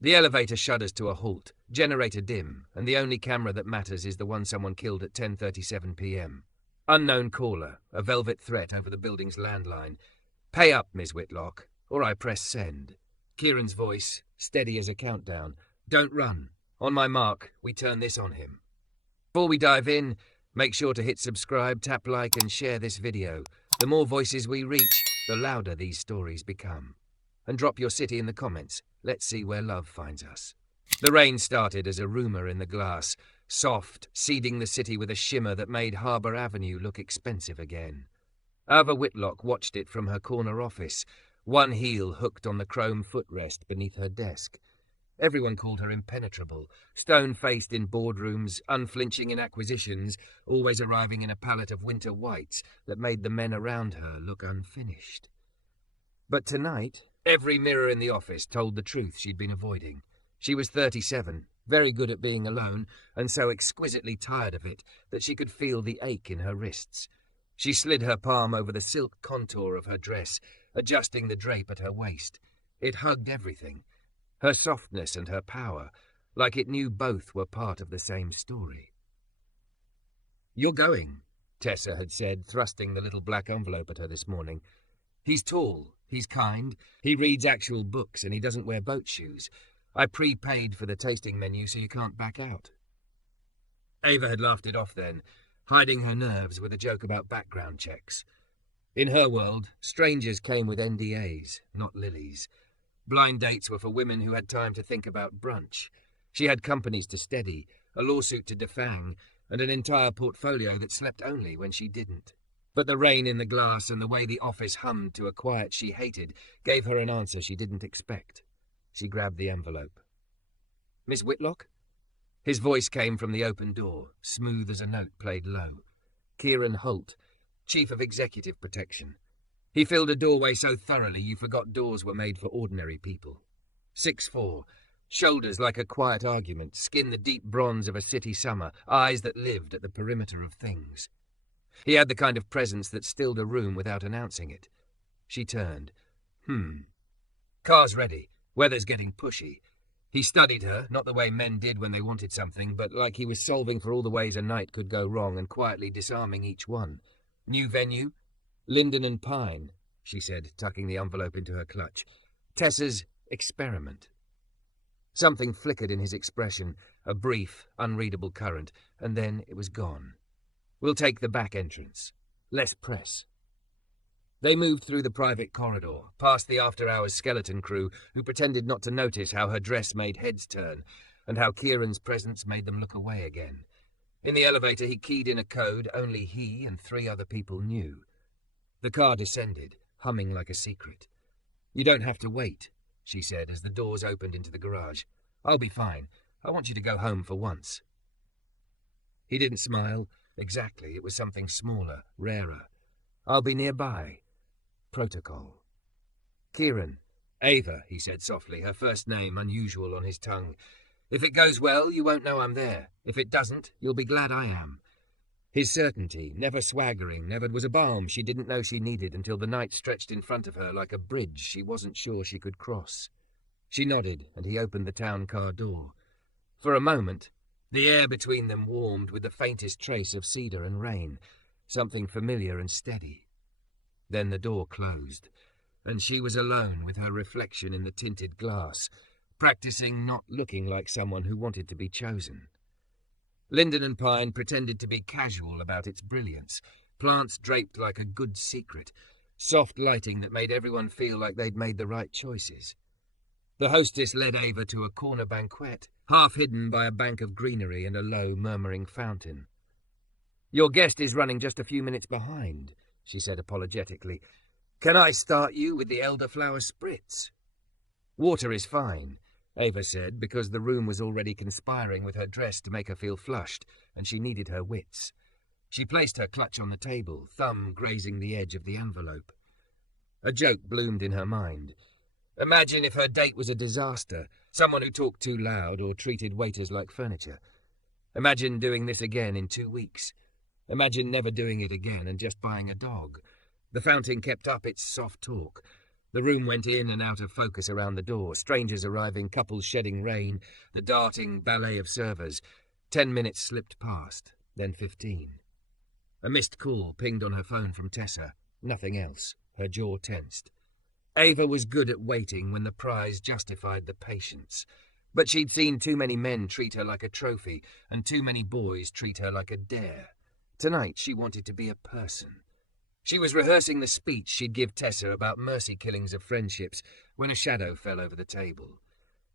The elevator shudders to a halt, generator dim, and the only camera that matters is the one someone killed at 10:37 p.m. Unknown caller, a velvet threat over the building's landline. Pay up, Ms. Whitlock, or I press send. Keiran's voice, steady as a countdown. Don't run. On my mark, we turn this on him. Before we dive in, make sure to hit subscribe, tap like, and share this video. The more voices we reach, the louder these stories become. And drop your city in the comments. Let's see where love finds us. The rain started as a rumour in the glass, soft, seeding the city with a shimmer that made Harbour Avenue look expensive again. Ava Whitlock watched it from her corner office, one heel hooked on the chrome footrest beneath her desk. Everyone called her impenetrable, stone-faced in boardrooms, unflinching in acquisitions, always arriving in a palette of winter whites that made the men around her look unfinished. But tonight, every mirror in the office told the truth she'd been avoiding. She was 37, very good at being alone, and so exquisitely tired of it that she could feel the ache in her wrists. She slid her palm over the silk contour of her dress, adjusting the drape at her waist. It hugged everything, her softness and her power, like it knew both were part of the same story. "You're going," Tessa had said, thrusting the little black envelope at her this morning. "He's tall, he's kind, he reads actual books, and he doesn't wear boat shoes. I prepaid for the tasting menu so you can't back out." Ava had laughed it off then, hiding her nerves with a joke about background checks. In her world, strangers came with NDAs, not lilies. Blind dates were for women who had time to think about brunch. She had companies to steady, a lawsuit to defang, and an entire portfolio that slept only when she didn't. But the rain in the glass and the way the office hummed to a quiet she hated gave her an answer she didn't expect. She grabbed the envelope. "Miss Whitlock?" His voice came from the open door, smooth as a note played low. Keiran Holt, Chief of Executive Protection. He filled a doorway so thoroughly you forgot doors were made for ordinary people. 6'4", shoulders like a quiet argument, skin the deep bronze of a city summer, eyes that lived at the perimeter of things. He had the kind of presence that stilled a room without announcing it. She turned. Car's ready. Weather's getting pushy. He studied her, not the way men did when they wanted something, but like he was solving for all the ways a night could go wrong and quietly disarming each one. "New venue?" "Linden and Pine," she said, tucking the envelope into her clutch. "Tessa's experiment." Something flickered in his expression, a brief, unreadable current, and then it was gone. "We'll take the back entrance. Less press." They moved through the private corridor, past the after-hours skeleton crew, who pretended not to notice how her dress made heads turn, and how Kieran's presence made them look away again. In the elevator, he keyed in a code only he and 3 other people knew. The car descended, humming like a secret. "You don't have to wait," she said as the doors opened into the garage. "I'll be fine. I want you to go home for once." He didn't smile. Exactly, it was something smaller, rarer. "I'll be nearby." Protocol. "Keiran." "Ava," he said softly, her first name unusual on his tongue. "If it goes well, you won't know I'm there. If it doesn't, you'll be glad I am." His certainty, never swaggering, never was a balm she didn't know she needed until the night stretched in front of her like a bridge she wasn't sure she could cross. She nodded, and he opened the town car door. For a moment, the air between them warmed with the faintest trace of cedar and rain, something familiar and steady. Then the door closed, and she was alone with her reflection in the tinted glass, practicing not looking like someone who wanted to be chosen. Linden and Pine pretended to be casual about its brilliance, plants draped like a good secret, soft lighting that made everyone feel like they'd made the right choices. The hostess led Ava to a corner banquette, half hidden by a bank of greenery and a low, murmuring fountain. "Your guest is running just a few minutes behind," she said apologetically. "Can I start you with the elderflower spritz?" "Water is fine," Ava said, because the room was already conspiring with her dress to make her feel flushed, and she needed her wits. She placed her clutch on the table, thumb grazing the edge of the envelope. A joke bloomed in her mind. Imagine if her date was a disaster, someone who talked too loud or treated waiters like furniture. Imagine doing this again in 2 weeks. Imagine never doing it again and just buying a dog. The fountain kept up its soft talk. The room went in and out of focus around the door, strangers arriving, couples shedding rain, the darting ballet of servers. 10 minutes slipped past, then 15. A missed call pinged on her phone from Tessa. Nothing else. Her jaw tensed. Ava was good at waiting when the prize justified the patience. But she'd seen too many men treat her like a trophy, and too many boys treat her like a dare. Tonight she wanted to be a person. She was rehearsing the speech she'd give Tessa about mercy killings of friendships when a shadow fell over the table.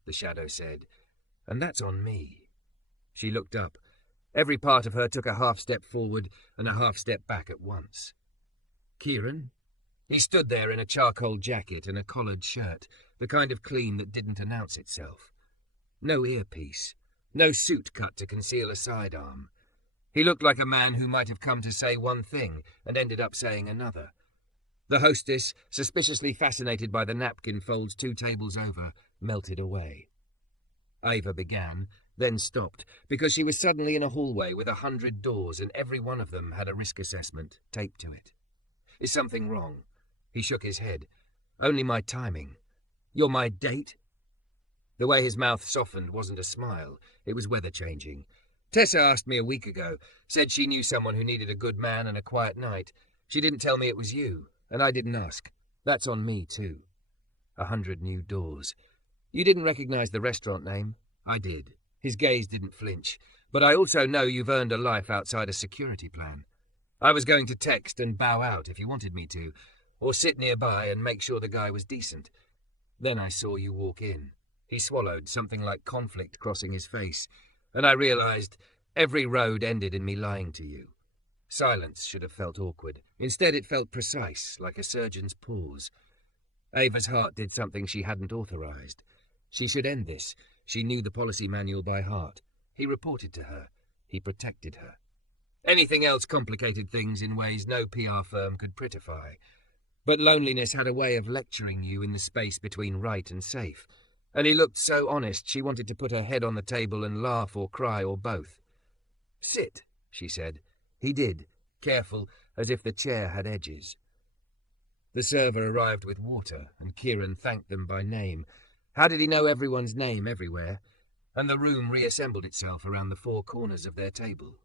The shadow said, "And that's on me." She looked up. Every part of her took a half-step forward and a half-step back at once. Keiran? He stood there in a charcoal jacket and a collared shirt, the kind of clean that didn't announce itself. No earpiece, no suit cut to conceal a sidearm. He looked like a man who might have come to say one thing and ended up saying another. The hostess, suspiciously fascinated by the napkin folds 2 tables over, melted away. Ava began, then stopped, because she was suddenly in a hallway with 100 doors and every one of them had a risk assessment taped to it. "Is something wrong?" He shook his head. "Only my timing. You're my date?" The way his mouth softened wasn't a smile. It was weather-changing. "Tessa asked me a week ago. Said she knew someone who needed a good man and a quiet night. She didn't tell me it was you, and I didn't ask. That's on me, too." 100 new doors. "You didn't recognize the restaurant name?" "I did." His gaze didn't flinch. "But I also know you've earned a life outside a security plan. I was going to text and bow out if you wanted me to, or sit nearby and make sure the guy was decent. Then I saw you walk in." He swallowed, something like conflict crossing his face, and I realized every road ended in me lying to you. Silence should have felt awkward. Instead it felt precise, like a surgeon's pause. Ava's heart did something she hadn't authorized. She should end this. She knew the policy manual by heart. He reported to her. He protected her. Anything else complicated things in ways no PR firm could prettify. But loneliness had a way of lecturing you in the space between right and safe. And he looked so honest she wanted to put her head on the table and laugh or cry or both. "Sit," she said. He did, careful, as if the chair had edges. The server arrived with water, and Keiran thanked them by name. How did he know everyone's name everywhere? And the room reassembled itself around the 4 corners of their table.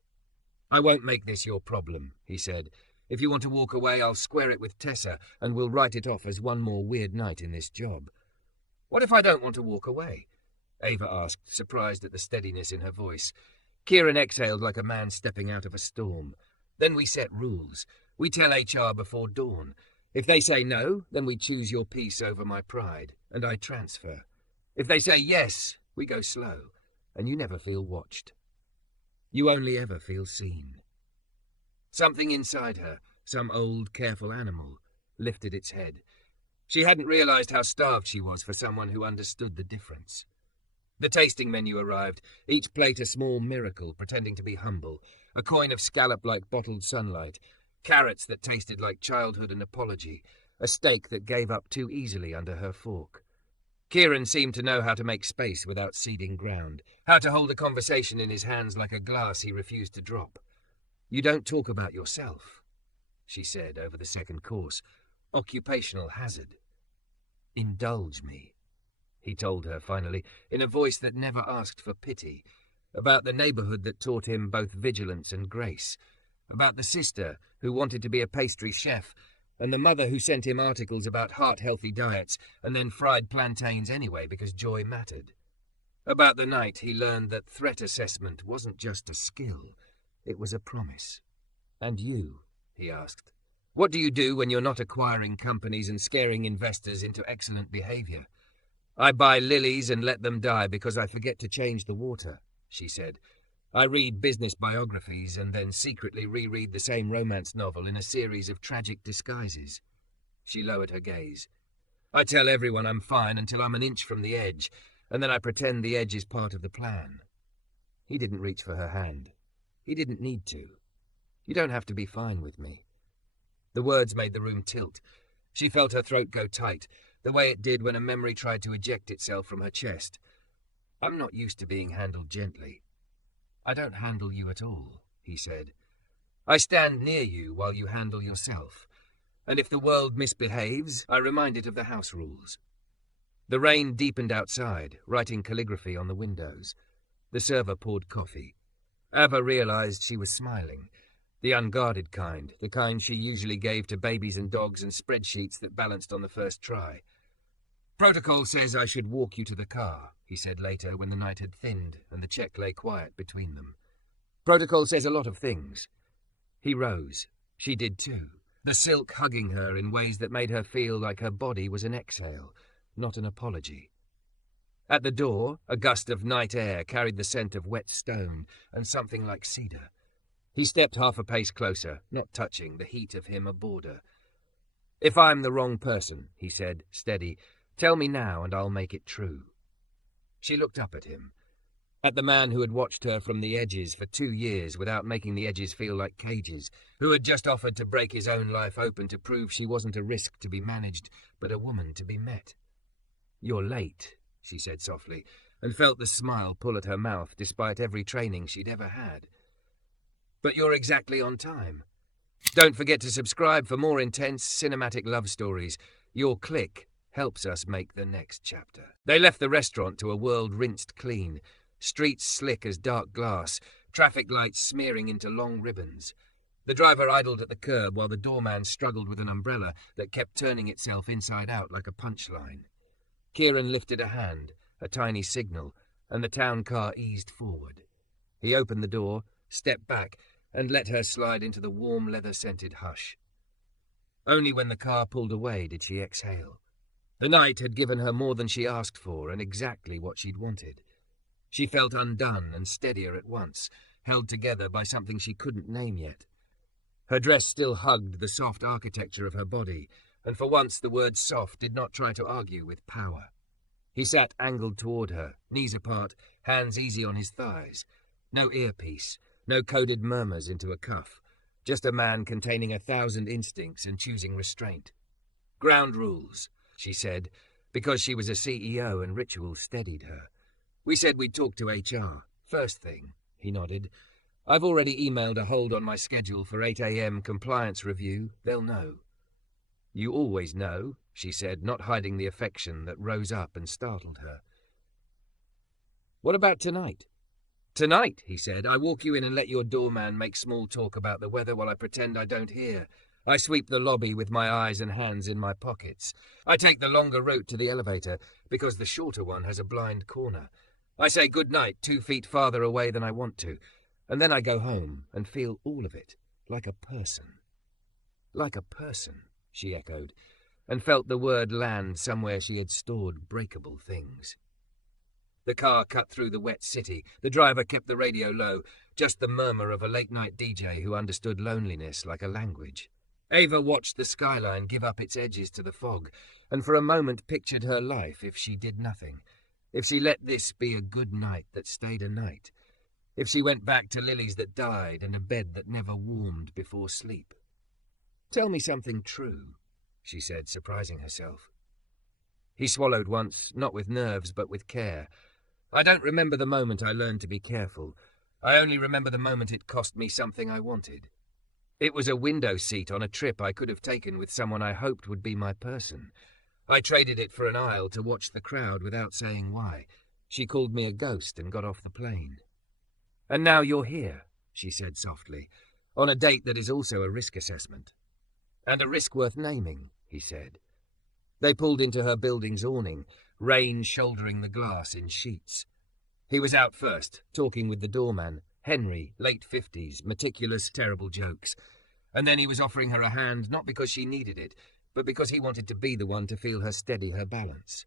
"I won't make this your problem," he said. "If you want to walk away, I'll square it with Tessa, and we'll write it off as one more weird night in this job." "What if I don't want to walk away?" Ava asked, surprised at the steadiness in her voice. Keiran exhaled like a man stepping out of a storm. "Then we set rules. We tell HR before dawn. If they say no, then we choose your peace over my pride, and I transfer. If they say yes, we go slow, and you never feel watched. You only ever feel seen." Something inside her, some old, careful animal, lifted its head. She hadn't realized how starved she was for someone who understood the difference. The tasting menu arrived, each plate a small miracle, pretending to be humble, a coin of scallop-like bottled sunlight, carrots that tasted like childhood and apology, a steak that gave up too easily under her fork. Keiran seemed to know how to make space without ceding ground, how to hold a conversation in his hands like a glass he refused to drop. "You don't talk about yourself," she said over the second course. "Occupational hazard." "Indulge me," he told her finally, in a voice that never asked for pity, about the neighborhood that taught him both vigilance and grace, about the sister who wanted to be a pastry chef, and the mother who sent him articles about heart-healthy diets and then fried plantains anyway because joy mattered. About the night he learned that threat assessment wasn't just a skill, it was a promise. "And you?" he asked. "What do you do when you're not acquiring companies and scaring investors into excellent behavior?" "I buy lilies and let them die because I forget to change the water," she said. "I read business biographies and then secretly reread the same romance novel in a series of tragic disguises." She lowered her gaze. "I tell everyone I'm fine until I'm an inch from the edge, and then I pretend the edge is part of the plan." He didn't reach for her hand. He didn't need to. "You don't have to be fine with me." The words made the room tilt. She felt her throat go tight, the way it did when a memory tried to eject itself from her chest. "I'm not used to being handled gently." "I don't handle you at all," he said. "I stand near you while you handle yourself. And if the world misbehaves, I remind it of the house rules. The rain deepened outside, writing calligraphy on the windows. The server poured coffee. Ava realized she was smiling. The unguarded kind, the kind she usually gave to babies and dogs and spreadsheets that balanced on the first try. "Protocol says I should walk you to the car," he said later when the night had thinned and the check lay quiet between them. "Protocol says a lot of things." He rose. She did too, the silk hugging her in ways that made her feel like her body was an exhale, not an apology. At the door, a gust of night air carried the scent of wet stone and something like cedar. He stepped half a pace closer, not touching, the heat of him a border. "If I'm the wrong person," he said, steady, "tell me now and I'll make it true." She looked up at him, at the man who had watched her from the edges for 2 years without making the edges feel like cages, who had just offered to break his own life open to prove she wasn't a risk to be managed, but a woman to be met. "You're late," she said softly, and felt the smile pull at her mouth despite every training she'd ever had. "But you're exactly on time. Don't forget to subscribe for more intense cinematic love stories. Your click helps us make the next chapter." They left the restaurant to a world rinsed clean, streets slick as dark glass, traffic lights smearing into long ribbons. The driver idled at the curb while the doorman struggled with an umbrella that kept turning itself inside out like a punchline. Keiran lifted a hand, a tiny signal, and the town car eased forward. He opened the door, stepped back, and let her slide into the warm leather-scented hush. Only when the car pulled away did she exhale. The night had given her more than she asked for and exactly what she'd wanted. She felt undone and steadier at once, held together by something she couldn't name yet. Her dress still hugged the soft architecture of her body, and for once the word soft did not try to argue with power. He sat angled toward her, knees apart, hands easy on his thighs. No earpiece, no coded murmurs into a cuff, just a man containing 1,000 instincts and choosing restraint. "Ground rules," she said, because she was a CEO and ritual steadied her. "We said we'd talk to HR. First thing," he nodded. "I've already emailed a hold on my schedule for 8 a.m. compliance review. They'll know." "You always know," she said, not hiding the affection that rose up and startled her. "What about tonight?" "Tonight," he said, "I walk you in and let your doorman make small talk about the weather while I pretend I don't hear. I sweep the lobby with my eyes and hands in my pockets. I take the longer route to the elevator because the shorter one has a blind corner. I say good night 2 feet farther away than I want to, and then I go home and feel all of it, like a person." "Like a person," she echoed, and felt the word land somewhere she had stored breakable things. The car cut through the wet city. The driver kept the radio low, just the murmur of a late-night DJ who understood loneliness like a language. Ava watched the skyline give up its edges to the fog, and for a moment pictured her life if she did nothing, if she let this be a good night that stayed a night, if she went back to lilies that died and a bed that never warmed before sleep. "Tell me something true," she said, surprising herself. He swallowed once, not with nerves but with care. "I don't remember the moment I learned to be careful. I only remember the moment it cost me something I wanted. It was a window seat on a trip I could have taken with someone I hoped would be my person. I traded it for an aisle to watch the crowd without saying why. She called me a ghost and got off the plane. And now you're here," she said softly, "on a date that is also a risk assessment." "And a risk worth naming," he said. They pulled into her building's awning, rain shouldering the glass in sheets. He was out first, talking with the doorman, Henry, late 50s, meticulous, terrible jokes. And then he was offering her a hand not because she needed it, but because he wanted to be the one to feel her steady her balance.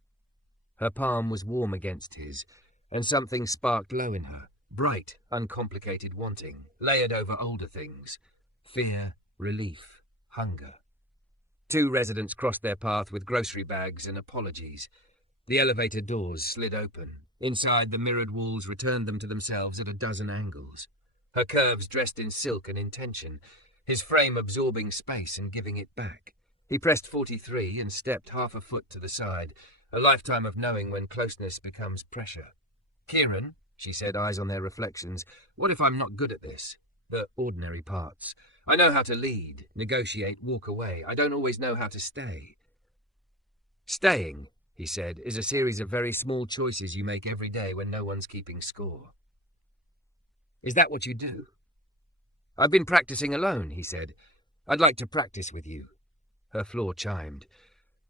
Her palm was warm against his, and something sparked low in her, bright, uncomplicated wanting, layered over older things. Fear, relief, hunger. 2 residents crossed their path with grocery bags and apologies. The elevator doors slid open. Inside, the mirrored walls returned them to themselves at a dozen angles. Her curves dressed in silk and intention, his frame absorbing space and giving it back. He pressed 43 and stepped half a foot to the side, a lifetime of knowing when closeness becomes pressure. "Keiran," she said, eyes on their reflections, "what if I'm not good at this?" The ordinary parts. I know how to lead, negotiate, walk away. I don't always know how to stay. Staying, he said, is a series of very small choices you make every day when no one's keeping score. Is that what you do? I've been practicing alone, he said. I'd like to practice with you. Her floor chimed.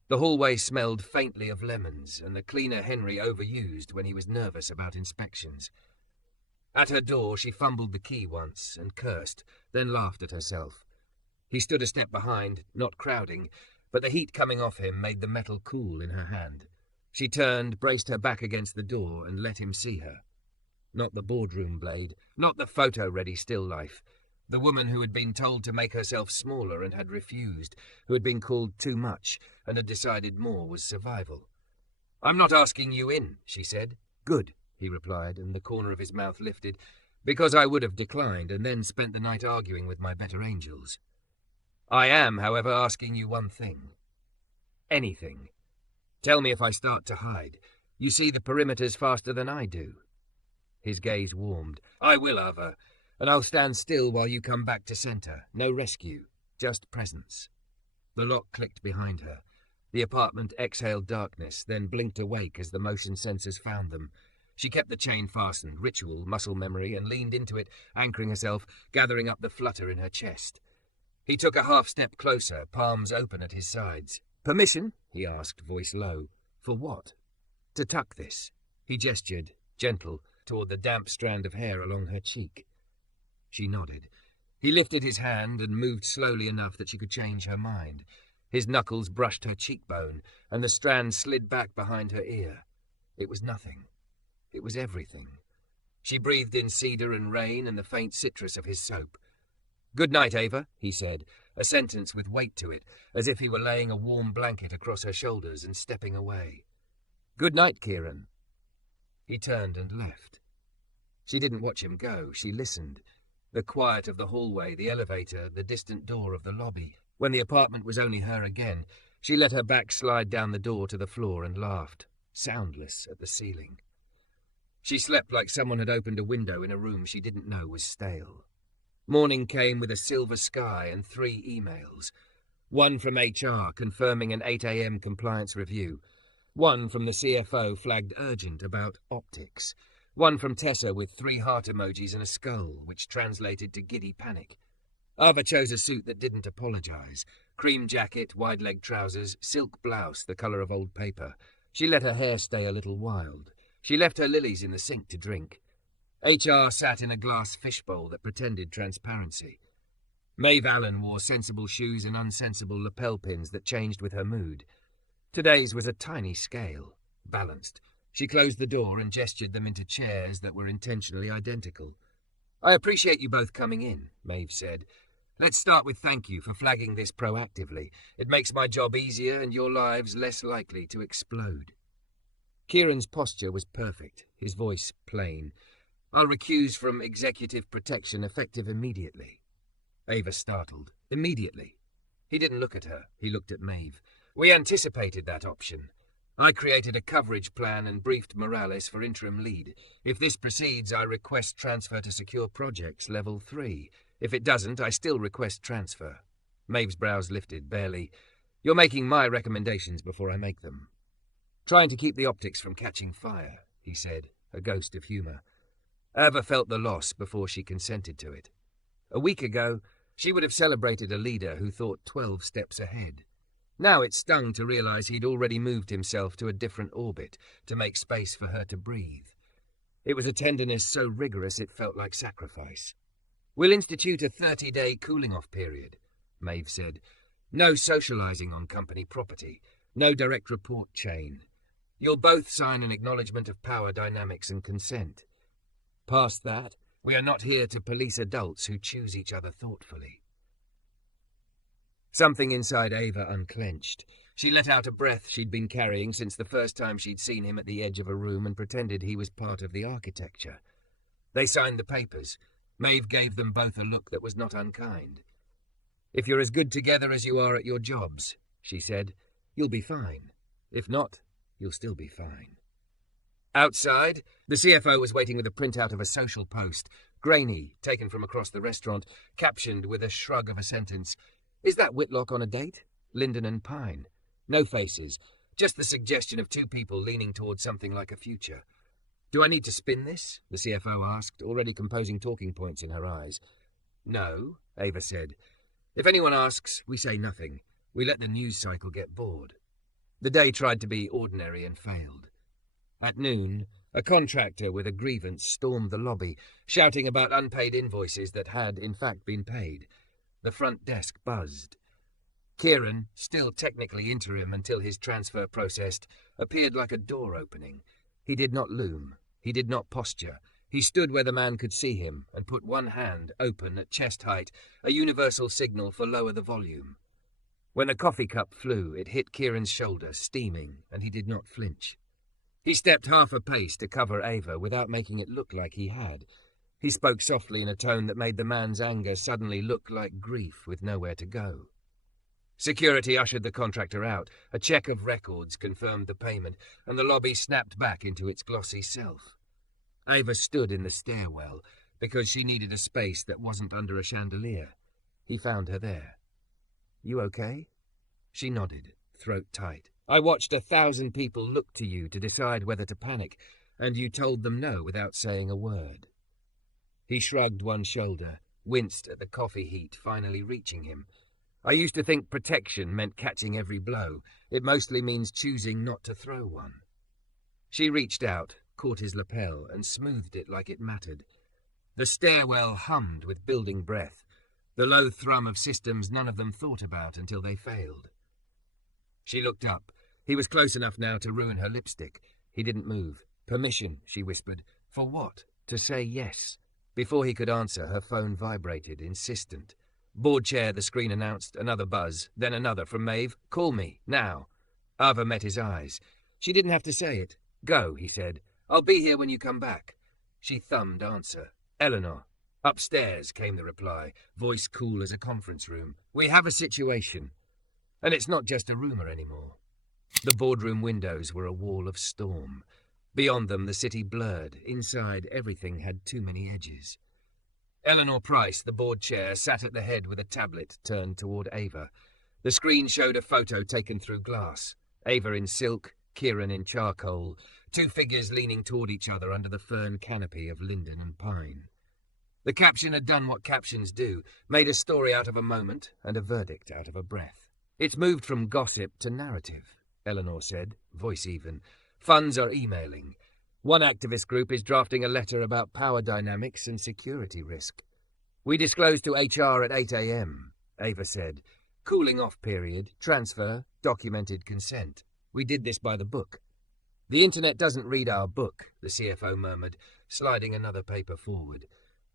The hallway smelled faintly of lemons, and the cleaner Henry overused when he was nervous about inspections. At her door, she fumbled the key once and cursed, then laughed at herself. He stood a step behind, not crowding, but the heat coming off him made the metal cool in her hand. She turned, braced her back against the door, and let him see her. Not the boardroom blade, not the photo-ready still life. The woman who had been told to make herself smaller and had refused, who had been called too much and had decided more was survival. "I'm not asking you in," she said. "Good," he replied, and the corner of his mouth lifted, "because I would have declined and then spent the night arguing with my better angels. I am, however, asking you one thing. Anything. Tell me if I start to hide. You see the perimeters faster than I do." His gaze warmed. "I will, Ava, and I'll stand still while you come back to center. No rescue, just presence." The lock clicked behind her. The apartment exhaled darkness, then blinked awake as the motion sensors found them. She kept the chain fastened, ritual, muscle memory, and leaned into it, anchoring herself, gathering up the flutter in her chest. He took a half-step closer, palms open at his sides. "Permission?" he asked, voice low. "For what?" "To tuck this." He gestured, gentle, toward the damp strand of hair along her cheek. She nodded. He lifted his hand and moved slowly enough that she could change her mind. His knuckles brushed her cheekbone, and the strand slid back behind her ear. It was nothing. It was everything. She breathed in cedar and rain and the faint citrus of his soap. "Good night, Ava," he said, a sentence with weight to it, as if he were laying a warm blanket across her shoulders and stepping away. "Good night, Keiran." He turned and left. She didn't watch him go. She listened. The quiet of the hallway, the elevator, the distant door of the lobby. When the apartment was only her again, she let her back slide down the door to the floor and laughed, soundless, at the ceiling. She slept like someone had opened a window in a room she didn't know was stale. Morning came with a silver sky and 3 emails. One from HR confirming an 8 a.m. compliance review. One from the CFO flagged urgent about optics. One from Tessa with 3 heart emojis and a skull, which translated to giddy panic. Ava chose a suit that didn't apologize. Cream jacket, wide-leg trousers, silk blouse the colour of old paper. She let her hair stay a little wild. She left her lilies in the sink to drink. HR sat in a glass fishbowl that pretended transparency. Maeve Allen wore sensible shoes and unsensible lapel pins that changed with her mood. Today's was a tiny scale, balanced. She closed the door and gestured them into chairs that were intentionally identical. "I appreciate you both coming in," Maeve said. "Let's start with thank you for flagging this proactively. It makes my job easier and your lives less likely to explode." Kieran's posture was perfect, his voice plain. "I'll recuse from executive protection effective immediately." Ava startled. "Immediately?" He didn't look at her. He looked at Maeve. "We anticipated that option. I created a coverage plan and briefed Morales for interim lead. If this proceeds, I request transfer to secure projects level 3. If it doesn't, I still request transfer." Maeve's brows lifted, barely. "You're making my recommendations before I make them." "Trying to keep the optics from catching fire," he said, a ghost of humour. Ava felt the loss before she consented to it. A week ago, she would have celebrated a leader who thought 12 steps ahead. Now it stung to realize he'd already moved himself to a different orbit, to make space for her to breathe. It was a tenderness so rigorous it felt like sacrifice. "We'll institute a 30-day cooling-off period," Maeve said. "No socializing on company property. No direct report chain. You'll both sign an acknowledgement of power dynamics and consent. Past that, we are not here to police adults who choose each other thoughtfully." Something inside Ava unclenched. She let out a breath she'd been carrying since the first time she'd seen him at the edge of a room and pretended he was part of the architecture. They signed the papers. Maeve gave them both a look that was not unkind. "If you're as good together as you are at your jobs," she said, "you'll be fine. If not, you'll still be fine." Outside, the CFO was waiting with a printout of a social post, grainy, taken from across the restaurant, captioned with a shrug of a sentence. Is that Whitlock on a date? Linden and Pine. No faces, just the suggestion of two people leaning towards something like a future. Do I need to spin this? The CFO asked, already composing talking points in her eyes. No, Ava said. If anyone asks, we say nothing. We let the news cycle get bored. The day tried to be ordinary and failed. At noon, a contractor with a grievance stormed the lobby, shouting about unpaid invoices that had, in fact, been paid. The front desk buzzed. Keiran, still technically interim until his transfer processed, appeared like a door opening. He did not loom. He did not posture. He stood where the man could see him and put one hand open at chest height, a universal signal for lower the volume. When the coffee cup flew, it hit Kieran's shoulder, steaming, and he did not flinch. He stepped half a pace to cover Ava without making it look like he had. He spoke softly in a tone that made the man's anger suddenly look like grief with nowhere to go. Security ushered the contractor out. A check of records confirmed the payment, and the lobby snapped back into its glossy self. Ava stood in the stairwell because she needed a space that wasn't under a chandelier. He found her there. You okay? She nodded, throat tight. I watched 1,000 people look to you to decide whether to panic, and you told them no without saying a word. He shrugged one shoulder, winced at the coffee heat finally reaching him. I used to think protection meant catching every blow. It mostly means choosing not to throw one. She reached out, caught his lapel, and smoothed it like it mattered. The stairwell hummed with building breath, the low thrum of systems none of them thought about until they failed. She looked up. He was close enough now to ruin her lipstick. He didn't move. Permission, she whispered. For what? To say yes. Before he could answer, her phone vibrated, insistent. Board chair, the screen announced, another buzz, then another from Maeve. Call me, now. Ava met his eyes. She didn't have to say it. Go, he said. I'll be here when you come back. She thumbed answer. Eleanor. Upstairs, came the reply, voice cool as a conference room. We have a situation. And it's not just a rumour anymore. The boardroom windows were a wall of storm. Beyond them, the city blurred. Inside, everything had too many edges. Eleanor Price, the board chair, sat at the head with a tablet turned toward Ava. The screen showed a photo taken through glass. Ava in silk, Keiran in charcoal, two figures leaning toward each other under the fern canopy of linden and pine. The caption had done what captions do, made a story out of a moment and a verdict out of a breath. It's moved from gossip to narrative, Eleanor said, voice even. Funds are emailing. One activist group is drafting a letter about power dynamics and security risk. We disclosed to HR at 8 a.m., Ava said. Cooling off period, transfer, documented consent. We did this by the book. The internet doesn't read our book, the CFO murmured, sliding another paper forward.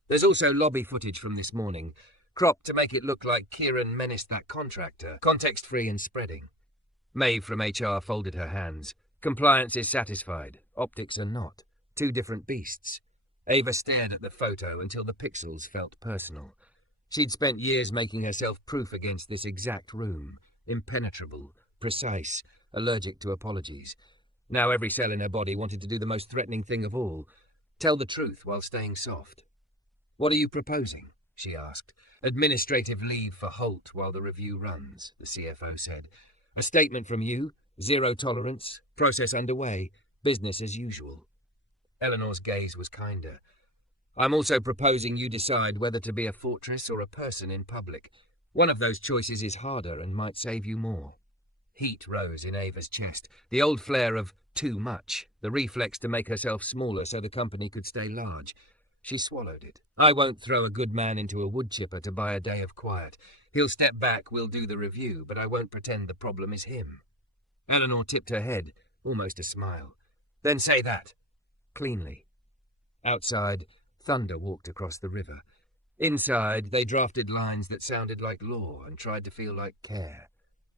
There's also lobby footage from this morning, cropped to make it look like Keiran menaced that contractor, context-free and spreading. Maeve from HR folded her hands. Compliance is satisfied. Optics are not. Two different beasts. Ava stared at the photo until the pixels felt personal. She'd spent years making herself proof against this exact room. Impenetrable, precise, allergic to apologies. Now every cell in her body wanted to do the most threatening thing of all. Tell the truth while staying soft. What are you proposing? She asked. Administrative leave for Holt while the review runs, the CFO said. A statement from you, zero tolerance, process underway, business as usual. Eleanor's gaze was kinder. I'm also proposing you decide whether to be a fortress or a person in public. One of those choices is harder and might save you more. Heat rose in Ava's chest, the old flare of too much, the reflex to make herself smaller so the company could stay large. She swallowed it. I won't throw a good man into a wood chipper to buy a day of quiet. He'll step back, we'll do the review, but I won't pretend the problem is him. Eleanor tipped her head, almost a smile. Then say that. Cleanly. Outside, thunder walked across the river. Inside, they drafted lines that sounded like law and tried to feel like care.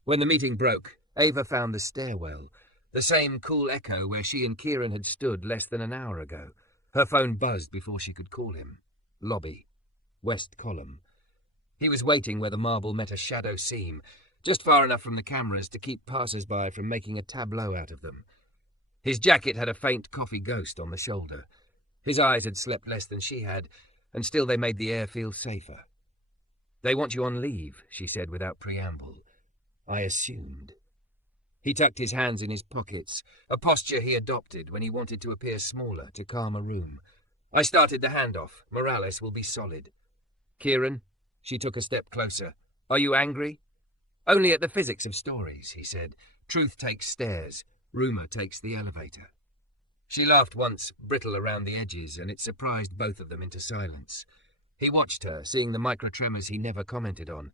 When the meeting broke, Ava found the stairwell, the same cool echo where she and Keiran had stood less than an hour ago. Her phone buzzed before she could call him. Lobby. West column. He was waiting where the marble met a shadow seam, just far enough from the cameras to keep passers-by from making a tableau out of them. His jacket had a faint coffee ghost on the shoulder. His eyes had slept less than she had, and still they made the air feel safer. "They want you on leave," she said without preamble. I assumed. He tucked his hands in his pockets, a posture he adopted when he wanted to appear smaller to calm a room. I started the handoff. Morales will be solid. "Keiran," she took a step closer. "Are you angry?" "Only at the physics of stories," he said. "Truth takes stairs. Rumour takes the elevator." She laughed once, brittle around the edges, and it surprised both of them into silence. He watched her, seeing the micro-tremors he never commented on.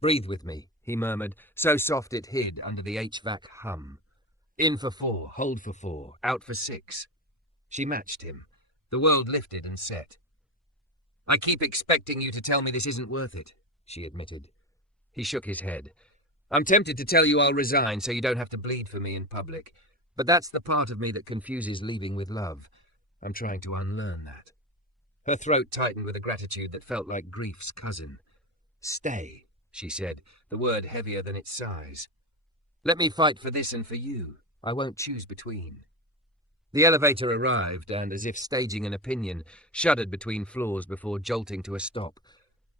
"Breathe with me," he murmured, so soft it hid under the HVAC hum. "In for 4, hold for 4, out for 6. She matched him. The world lifted and set. "I keep expecting you to tell me this isn't worth it," she admitted. He shook his head. "I'm tempted to tell you I'll resign so you don't have to bleed for me in public. But that's the part of me that confuses leaving with love. I'm trying to unlearn that." Her throat tightened with a gratitude that felt like grief's cousin. "Stay," she said, the word heavier than its size. "Let me fight for this and for you. I won't choose between." The elevator arrived and, as if staging an opinion, shuddered between floors before jolting to a stop.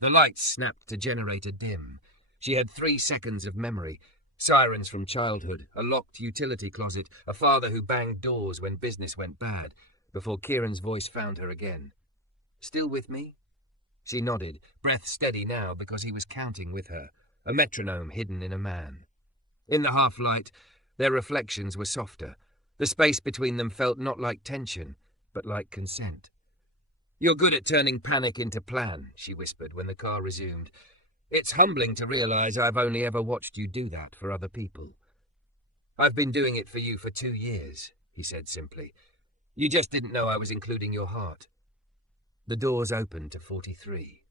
The lights snapped to generator dim. She had 3 seconds of memory. Sirens from childhood, a locked utility closet, a father who banged doors when business went bad, before Kieran's voice found her again. "Still with me?" She nodded, breath steady now because he was counting with her, a metronome hidden in a man. In the half-light, their reflections were softer. The space between them felt not like tension, but like consent. "You're good at turning panic into plan," she whispered when the car resumed. "It's humbling to realize I've only ever watched you do that for other people." "I've been doing it for you for 2 years," he said simply. "You just didn't know I was including your heart." The doors opened to 43.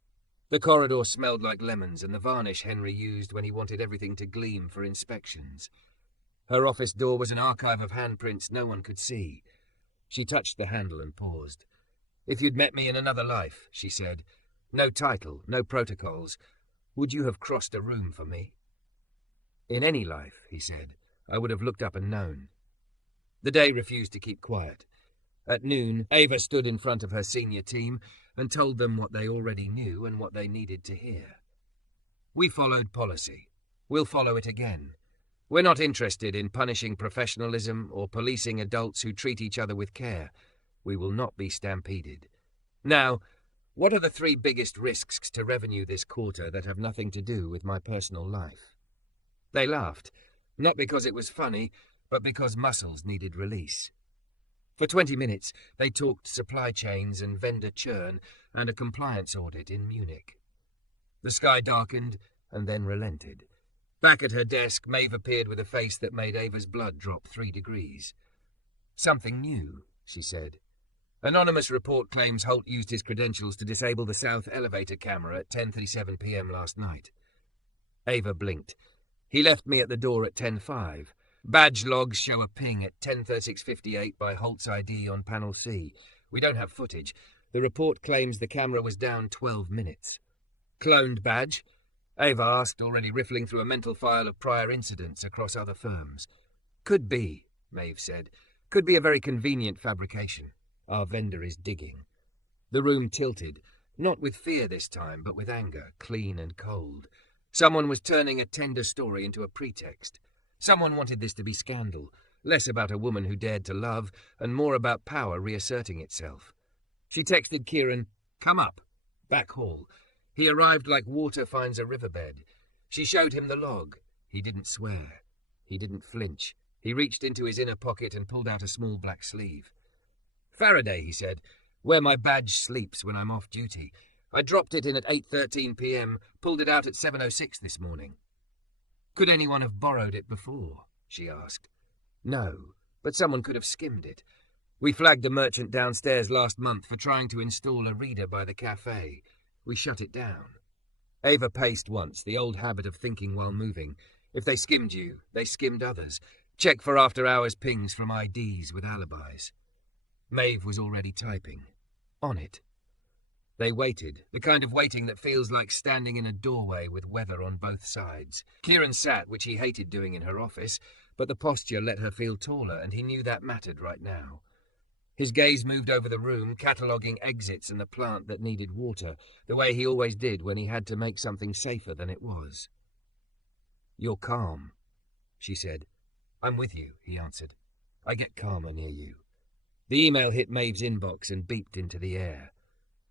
The corridor smelled like lemons and the varnish Henry used when he wanted everything to gleam for inspections. Her office door was an archive of handprints no one could see. She touched the handle and paused. "If you'd met me in another life," she said, "no title, no protocols, would you have crossed a room for me?" "In any life," he said, "I would have looked up and known." The day refused to keep quiet. At noon, Ava stood in front of her senior team and told them what they already knew and what they needed to hear. "We followed policy. We'll follow it again. We're not interested in punishing professionalism or policing adults who treat each other with care. We will not be stampeded. Now, what are the 3 biggest risks to revenue this quarter that have nothing to do with my personal life?" They laughed, not because it was funny, but because muscles needed release. For 20 minutes, they talked supply chains and vendor churn and a compliance audit in Munich. The sky darkened and then relented. Back at her desk, Maeve appeared with a face that made Ava's blood drop 3 degrees. "Something new," she said. "Anonymous report claims Holt used his credentials to disable the south elevator camera at 10:37 p.m. last night." Ava blinked. "He left me at the door at 10:05. Badge logs show a ping at 10:36:58 by Holt's ID on panel C. We don't have footage. The report claims the camera was down 12 minutes. "Cloned badge?" Ava asked, already riffling through a mental file of prior incidents across other firms. "Could be," Maeve said. "Could be a very convenient fabrication. Our vendor is digging." The room tilted, not with fear this time, but with anger, clean and cold. Someone was turning a tender story into a pretext. Someone wanted this to be scandal, less about a woman who dared to love, and more about power reasserting itself. She texted Keiran, "Come up." Back hall. He arrived like water finds a riverbed. She showed him the log. He didn't swear. He didn't flinch. He reached into his inner pocket and pulled out a small black sleeve. "Faraday," he said, "where my badge sleeps when I'm off duty. I dropped it in at 8:13 p.m., pulled it out at 7:06 this morning." "Could anyone have borrowed it before?" she asked. "No, but someone could have skimmed it. We flagged a merchant downstairs last month for trying to install a reader by the cafe. We shut it down." Ava paced once, the old habit of thinking while moving. If they skimmed you, they skimmed others. Check for after-hours pings from IDs with alibis. Maeve was already typing. On it. They waited, the kind of waiting that feels like standing in a doorway with weather on both sides. Keiran sat, which he hated doing in her office, but the posture let her feel taller, and he knew that mattered right now. His gaze moved over the room, cataloguing exits and the plant that needed water, the way he always did when he had to make something safer than it was. "You're calm," she said. "I'm with you," he answered. "I get calmer near you." The email hit Maeve's inbox and beeped into the air.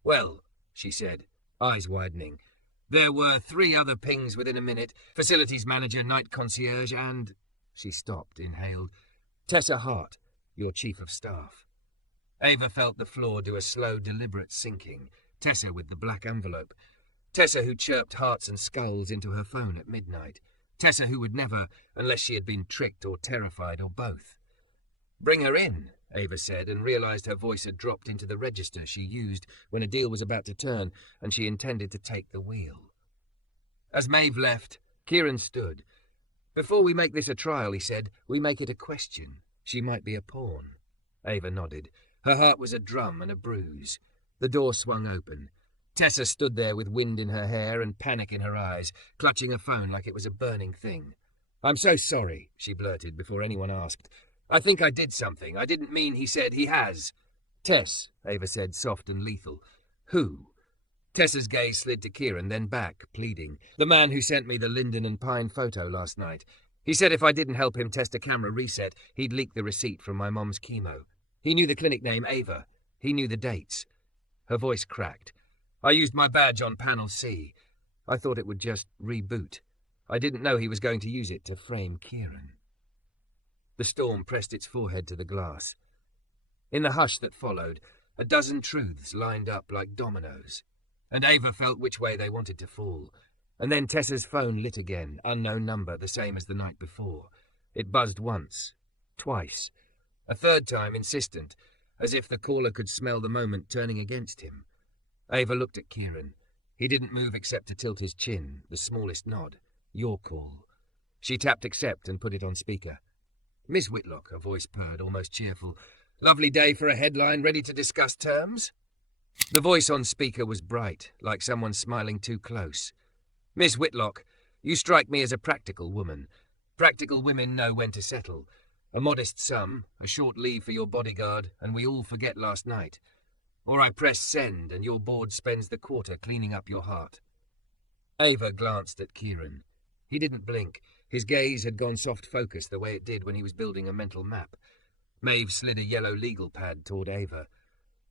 "Well," she said, eyes widening, "there were 3 other pings within a minute. Facilities manager, night concierge, and—" She stopped, inhaled. "Tessa Hart, your chief of staff." Ava felt the floor do a slow, deliberate sinking. Tessa with the black envelope. Tessa who chirped hearts and skulls into her phone at midnight. Tessa who would never, unless she had been tricked or terrified or both. "Bring her in," Ava said, and realized her voice had dropped into the register she used when a deal was about to turn and she intended to take the wheel. As Maeve left, Keiran stood. "Before we make this a trial," he said, "we make it a question. She might be a pawn." Ava nodded. Her heart was a drum and a bruise. The door swung open. Tessa stood there with wind in her hair and panic in her eyes, clutching a phone like it was a burning thing. "I'm so sorry," she blurted before anyone asked. "I think I did something. I didn't mean," he said. "He has." "Tess," Ava said, soft and lethal. "Who?" Tessa's gaze slid to Keiran, then back, pleading. "The man who sent me the linden and pine photo last night. He said if I didn't help him test a camera reset, he'd leak the receipt from my mom's chemo. He knew the clinic name, Ava. He knew the dates." Her voice cracked. "I used my badge on panel C. I thought it would just reboot. I didn't know he was going to use it to frame Keiran." The storm pressed its forehead to the glass. In the hush that followed, a dozen truths lined up like dominoes, and Ava felt which way they wanted to fall. And then Tessa's phone lit again, unknown number, the same as the night before. It buzzed once, twice, a third time insistent, as if the caller could smell the moment turning against him. Ava looked at Keiran. He didn't move except to tilt his chin, the smallest nod. "Your call." She tapped accept and put it on speaker. "Miss Whitlock," her voice purred, almost cheerful. "Lovely day for a headline, ready to discuss terms?" The voice on speaker was bright, like someone smiling too close. "Miss Whitlock, you strike me as a practical woman. Practical women know when to settle. A modest sum, a short leave for your bodyguard, and we all forget last night. Or I press send, and your board spends the quarter cleaning up your heart." Ava glanced at Keiran. He didn't blink. His gaze had gone soft focus the way it did when he was building a mental map. Maeve slid a yellow legal pad toward Ava.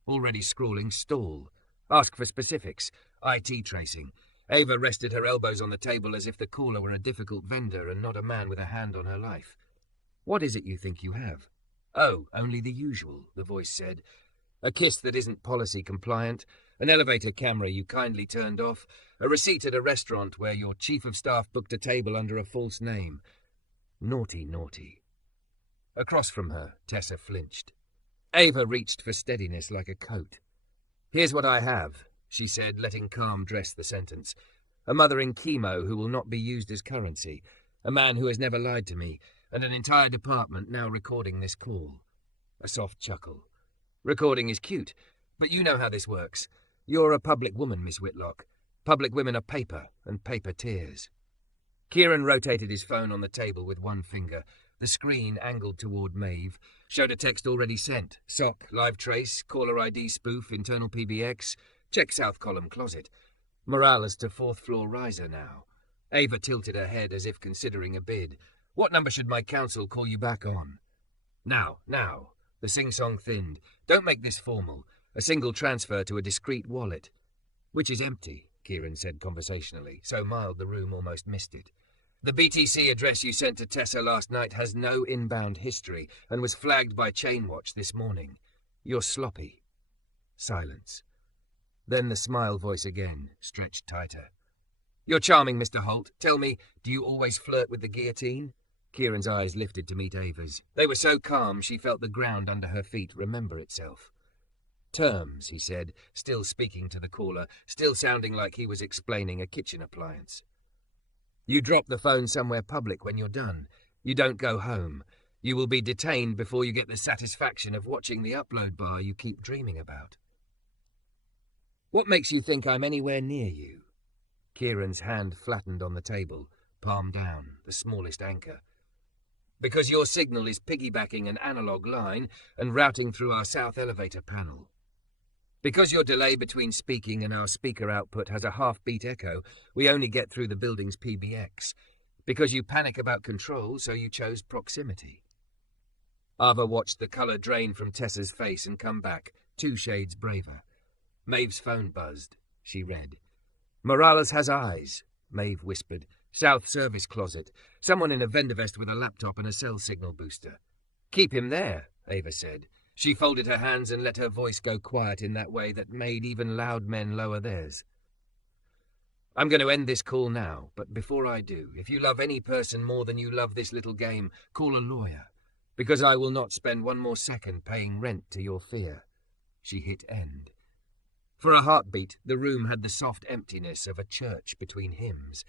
Already scrawling, "Stall. Ask for specifics. IT tracing." Ava rested her elbows on the table as if the caller were a difficult vendor and not a man with a hand on her life. "What is it you think you have?" "Oh, only the usual," the voice said. "A kiss that isn't policy compliant, an elevator camera you kindly turned off, a receipt at a restaurant where your chief of staff booked a table under a false name. Naughty, naughty." Across from her, Tessa flinched. Ava reached for steadiness like a coat. "Here's what I have," she said, letting calm dress the sentence. "A mother in chemo who will not be used as currency, a man who has never lied to me, and an entire department now recording this call." A soft chuckle. "Recording is cute, but you know how this works. You're a public woman, Miss Whitlock. Public women are paper, and paper tears." Keiran rotated his phone on the table with one finger. The screen, angled toward Maeve, showed a text already sent. "SOC, live trace, caller ID spoof, internal PBX, check south column closet. Morale as to 4th floor riser now." Ava tilted her head as if considering a bid. "What number should my counsel call you back on?" Now. The sing-song thinned. "Don't make this formal. A single transfer to a discreet wallet." "Which is empty," Keiran said conversationally, so mild the room almost missed it. "The BTC address you sent to Tessa last night has no inbound history and was flagged by Chainwatch this morning. You're sloppy." Silence. Then the smile voice again, stretched tighter. "You're charming, Mr. Holt. Tell me, do you always flirt with the guillotine?" Kieran's eyes lifted to meet Ava's. They were so calm she felt the ground under her feet remember itself. "Terms," he said, still speaking to the caller, still sounding like he was explaining a kitchen appliance. "You drop the phone somewhere public when you're done. You don't go home. You will be detained before you get the satisfaction of watching the upload bar you keep dreaming about." "What makes you think I'm anywhere near you?" Kieran's hand flattened on the table, palm down, the smallest anchor. Because your signal is piggybacking an analog line and routing through our south elevator panel. Because your delay between speaking and our speaker output has a half-beat echo, we only get through the building's PBX. Because you panic about control, so you chose proximity. Ava watched the colour drain from Tessa's face and come back, 2 shades braver. Maeve's phone buzzed. She read. Morales has eyes, Maeve whispered. South service closet. Someone in a vendor vest with a laptop and a cell signal booster. Keep him there, Ava said. She folded her hands and let her voice go quiet in that way that made even loud men lower theirs. I'm going to end this call now, but before I do, if you love any person more than you love this little game, call a lawyer, because I will not spend one more second paying rent to your fear. She hit end. For a heartbeat, the room had the soft emptiness of a church between hymns.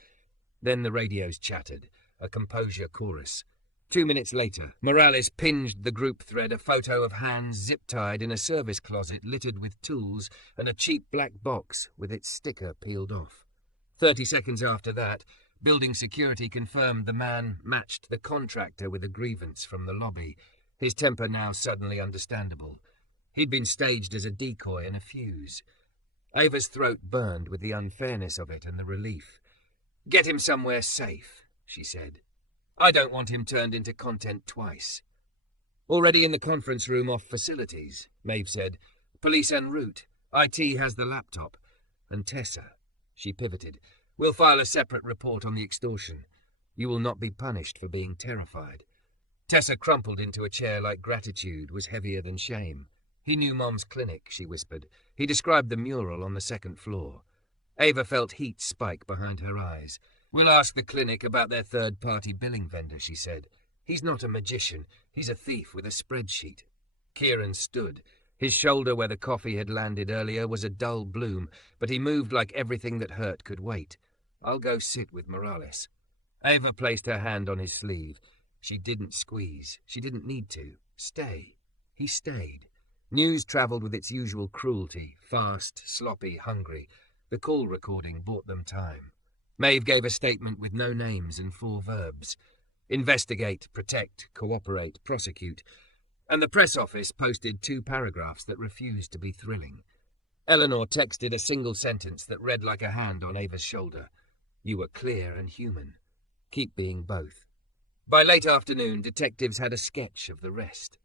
Then the radios chattered, a composure chorus. 2 minutes later, Morales pinged the group thread a photo of hands zip-tied in a service closet littered with tools and a cheap black box with its sticker peeled off. 30 seconds after that, building security confirmed the man matched the contractor with a grievance from the lobby, his temper now suddenly understandable. He'd been staged as a decoy and a fuse. Ava's throat burned with the unfairness of it and the relief. Get him somewhere safe, she said. I don't want him turned into content twice. Already in the conference room off facilities, Maeve said. Police en route. IT has the laptop. And Tessa, she pivoted, we'll file a separate report on the extortion. You will not be punished for being terrified. Tessa crumpled into a chair like gratitude was heavier than shame. He knew Mom's clinic, she whispered. He described the mural on the 2nd floor. Ava felt heat spike behind her eyes. We'll ask the clinic about their third-party billing vendor, she said. He's not a magician. He's a thief with a spreadsheet. Keiran stood. His shoulder where the coffee had landed earlier was a dull bloom, but he moved like everything that hurt could wait. I'll go sit with Morales. Ava placed her hand on his sleeve. She didn't squeeze. She didn't need to. Stay. He stayed. News travelled with its usual cruelty, fast, sloppy, hungry. The call recording bought them time. Maeve gave a statement with no names and 4 verbs. Investigate, protect, cooperate, prosecute. And the press office posted 2 paragraphs that refused to be thrilling. Eleanor texted a single sentence that read like a hand on Ava's shoulder. You were clear and human. Keep being both. By late afternoon, detectives had a sketch of the rest.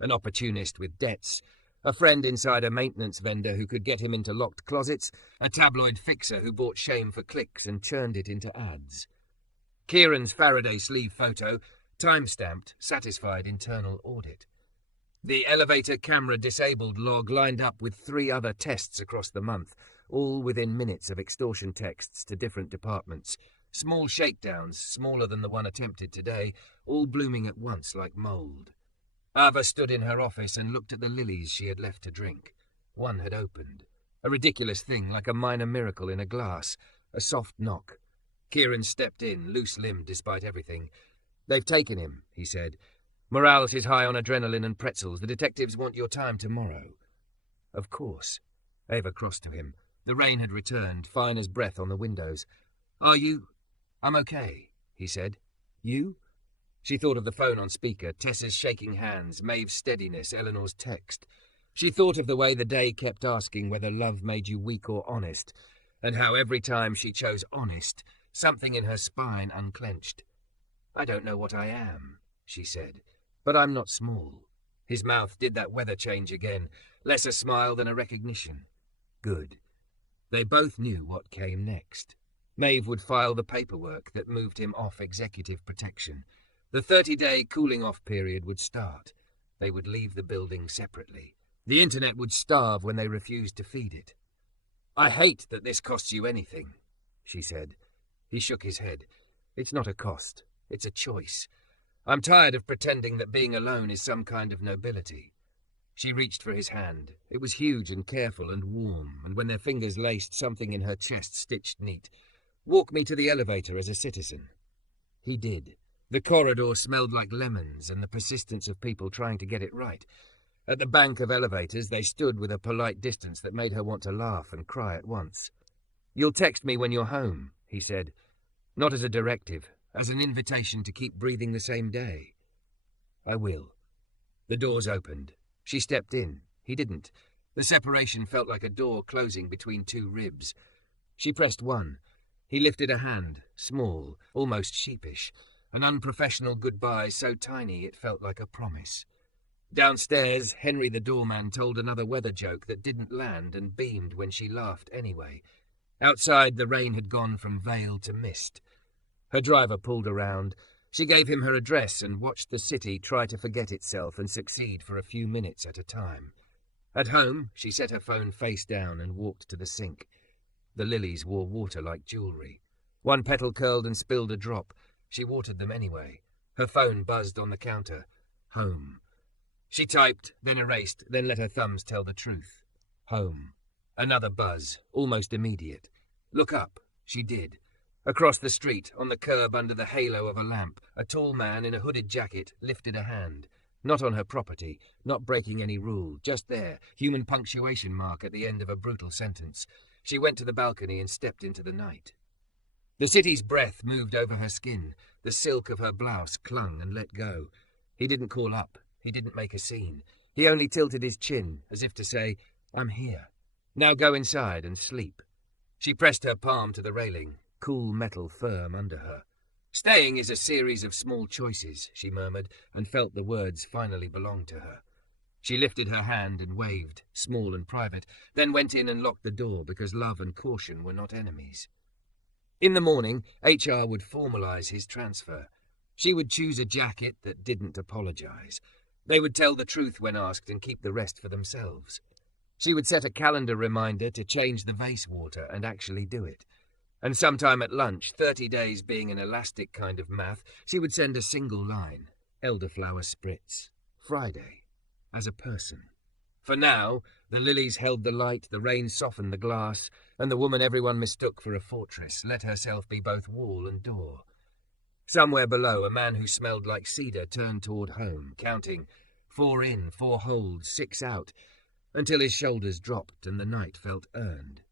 An opportunist with debts, a friend inside a maintenance vendor who could get him into locked closets, a tabloid fixer who bought shame for clicks and churned it into ads. Kieran's Faraday sleeve photo, time-stamped, satisfied internal audit. The elevator camera disabled log lined up with 3 other tests across the month, all within minutes of extortion texts to different departments. Small shakedowns, smaller than the one attempted today, all blooming at once like mould. Ava stood in her office and looked at the lilies she had left to drink. One had opened. A ridiculous thing, like a minor miracle in a glass. A soft knock. Keiran stepped in, loose-limbed despite everything. They've taken him, he said. Morales is high on adrenaline and pretzels. The detectives want your time tomorrow. Of course. Ava crossed to him. The rain had returned, fine as breath on the windows. Are you... I'm okay, he said. You? She thought of the phone on speaker, Tessa's shaking hands, Maeve's steadiness, Eleanor's text. She thought of the way the day kept asking whether love made you weak or honest, and how every time she chose honest, something in her spine unclenched. I don't know what I am, she said, but I'm not small. His mouth did that weather change again, less a smile than a recognition. Good. They both knew what came next. Maeve would file the paperwork that moved him off executive protection. The 30-day cooling-off period would start. They would leave the building separately. The internet would starve when they refused to feed it. I hate that this costs you anything, she said. He shook his head. It's not a cost. It's a choice. I'm tired of pretending that being alone is some kind of nobility. She reached for his hand. It was huge and careful and warm, and when their fingers laced, something in her chest stitched neat. Walk me to the elevator as a citizen. He did. The corridor smelled like lemons and the persistence of people trying to get it right. At the bank of elevators, they stood with a polite distance that made her want to laugh and cry at once. You'll text me when you're home, he said. Not as a directive. as an invitation to keep breathing the same day. "I will." The doors opened. She stepped in. He didn't. The separation felt like a door closing between two ribs. She pressed one. He lifted a hand, small, almost sheepish, an unprofessional goodbye so tiny it felt like a promise. Downstairs, Henry the doorman told another weather joke that didn't land and beamed when she laughed anyway. Outside, the rain had gone from veil to mist. Her driver pulled around. She gave him her address and watched the city try to forget itself and succeed for a few minutes at a time. At home, she set her phone face down and walked to the sink. The lilies wore water like jewellery. One petal curled and spilled a drop. She watered them anyway. Her phone buzzed on the counter. Home. She typed, then erased, then let her thumbs tell the truth. Home. Another buzz, almost immediate. Look up. She did. Across the street, on the curb under the halo of a lamp, a tall man in a hooded jacket lifted a hand. Not on her property, not breaking any rule, just there, human punctuation mark at the end of a brutal sentence. She went to the balcony and stepped into the night. The city's breath moved over her skin. The silk of her blouse clung and let go. He didn't call up. He didn't make a scene. He only tilted his chin, as if to say, "I'm here. Now go inside and sleep." She pressed her palm to the railing, cool metal firm under her. "Staying is a series of small choices," she murmured, and felt the words finally belonged to her. She lifted her hand and waved, small and private, then went in and locked the door because love and caution were not enemies. In the morning, HR would formalize his transfer. She would choose a jacket that didn't apologize. They would tell the truth when asked and keep the rest for themselves. She would set a calendar reminder to change the vase water and actually do it. And sometime at lunch, 30 days being an elastic kind of math, she would send a single line, elderflower spritz, Friday, as a person. For now, the lilies held the light, the rain softened the glass, and the woman everyone mistook for a fortress let herself be both wall and door. Somewhere below, a man who smelled like cedar turned toward home, counting 4 in, 4 hold, 6 out, until his shoulders dropped and the night felt earned.